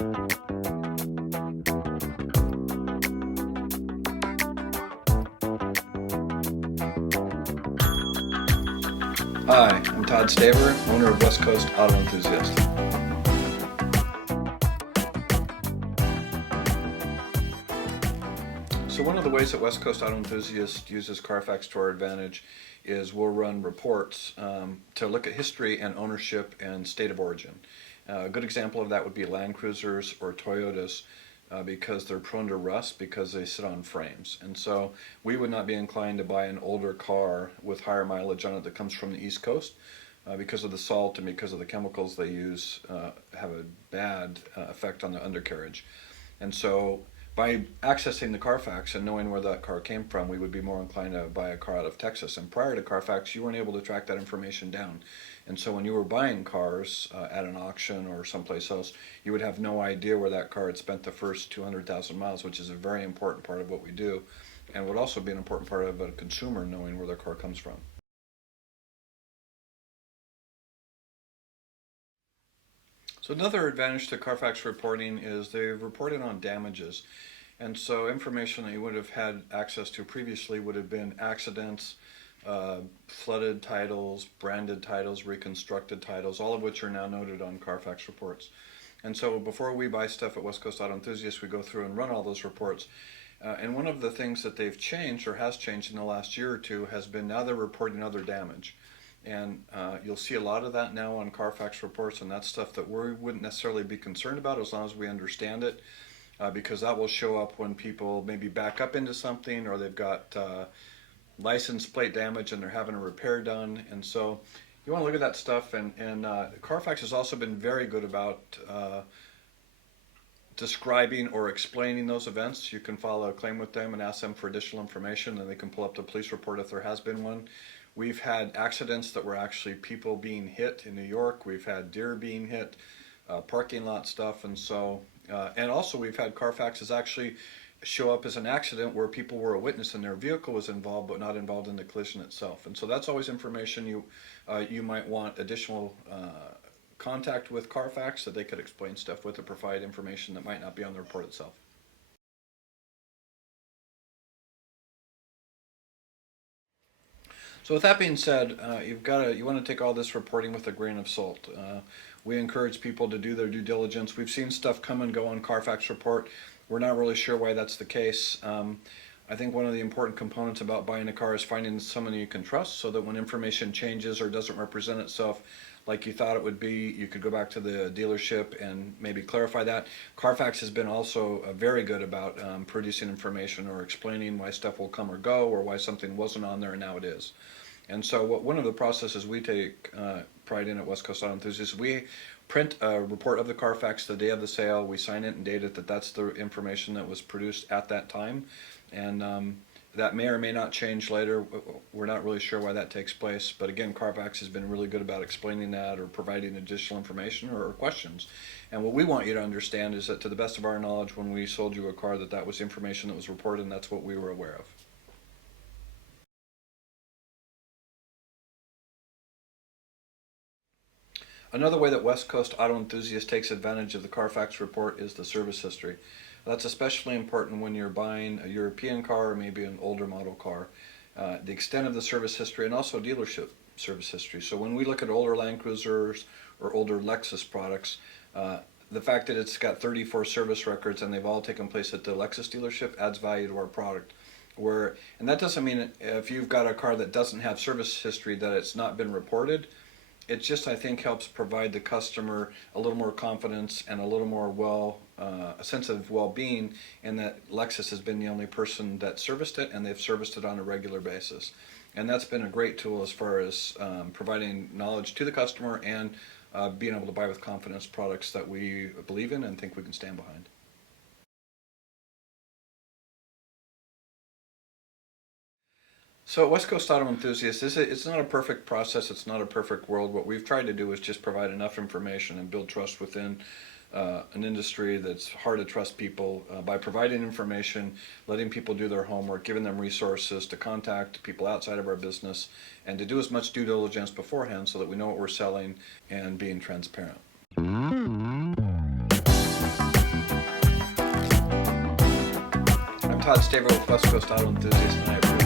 Hi, I'm Todd Staver, owner of West Coast Auto Enthusiast. So one of the ways that West Coast Auto Enthusiast uses Carfax to our advantage is we'll run reports to look at history and ownership and state of origin. A good example of that would be Land Cruisers or Toyotas, because they're prone to rust because they sit on frames. And so we would not be inclined to buy an older car with higher mileage on it that comes from the East Coast, because of the salt and because of the chemicals they use, have a bad effect on the undercarriage. And so by accessing the Carfax and knowing where that car came from, we would be more inclined to buy a car out of Texas. And prior to Carfax, you weren't able to track that information down. And so when you were buying cars at an auction or someplace else, you would have no idea where that car had spent the first 200,000 miles, which is a very important part of what we do, and would also be an important part of a consumer knowing where their car comes from. So another advantage to Carfax reporting is they've reported on damages. And so information that you would have had access to previously would have been accidents, flooded titles, branded titles, reconstructed titles, all of which are now noted on Carfax reports. And so before we buy stuff at West Coast Auto Enthusiast, we go through and run all those reports. And one of the things that they've changed or has changed in the last year or two has been now they're reporting other damage. And you'll see a lot of that now on Carfax reports, and that's stuff that we wouldn't necessarily be concerned about as long as we understand it, because that will show up when people maybe back up into something, or they've got license plate damage and they're having a repair done. And so you want to look at that stuff, and Carfax has also been very good about describing or explaining those events. You can file a claim with them and ask them for additional information, and they can pull up the police report if there has been one. We've had accidents that were actually people being hit in New York. We've had deer being hit, parking lot stuff, and so and also we've had Carfaxes actually show up as an accident where people were a witness and their vehicle was involved but not involved in the collision itself. And so that's always information you might want additional contact with Carfax, so they could explain stuff with or provide information that might not be on the report itself. So with that being said, you want to take all this reporting with a grain of salt. We encourage people to do their due diligence. We've seen stuff come and go on Carfax report. We're not really sure why that's the case. I think one of the important components about buying a car is finding someone you can trust, so that when information changes or doesn't represent itself like you thought it would be, you could go back to the dealership and maybe clarify that. Carfax has been also very good about producing information or explaining why stuff will come or go, or why something wasn't on there and now it is. And so one of the processes we take pride in at West Coast Auto Enthusiasts, we print a report of the Carfax the day of the sale. We sign it and date it that that's the information that was produced at that time. And that may or may not change later. We're not really sure why that takes place. But again, Carfax has been really good about explaining that or providing additional information or questions. And what we want you to understand is that to the best of our knowledge, when we sold you a car, that was information that was reported, and that's what we were aware of. Another way that West Coast Auto Enthusiast takes advantage of the Carfax report is the service history. That's especially important when you're buying a European car or maybe an older model car. The extent of the service history and also dealership service history. So when we look at older Land Cruisers or older Lexus products, the fact that it's got 34 service records and they've all taken place at the Lexus dealership adds value to our product. And that doesn't mean if you've got a car that doesn't have service history that it's not been reported. It just, I think, helps provide the customer a little more confidence and a little more a sense of well-being, and that Lexus has been the only person that serviced it, and they've serviced it on a regular basis. And that's been a great tool as far as providing knowledge to the customer and being able to buy with confidence products that we believe in and think we can stand behind. So at West Coast Auto Enthusiasts, it's not a perfect process, it's not a perfect world. What we've tried to do is just provide enough information and build trust within an industry that's hard to trust people by providing information, letting people do their homework, giving them resources to contact people outside of our business, and to do as much due diligence beforehand so that we know what we're selling and being transparent. Todd Staver with West Coast Auto Enthusiast, and I appreciate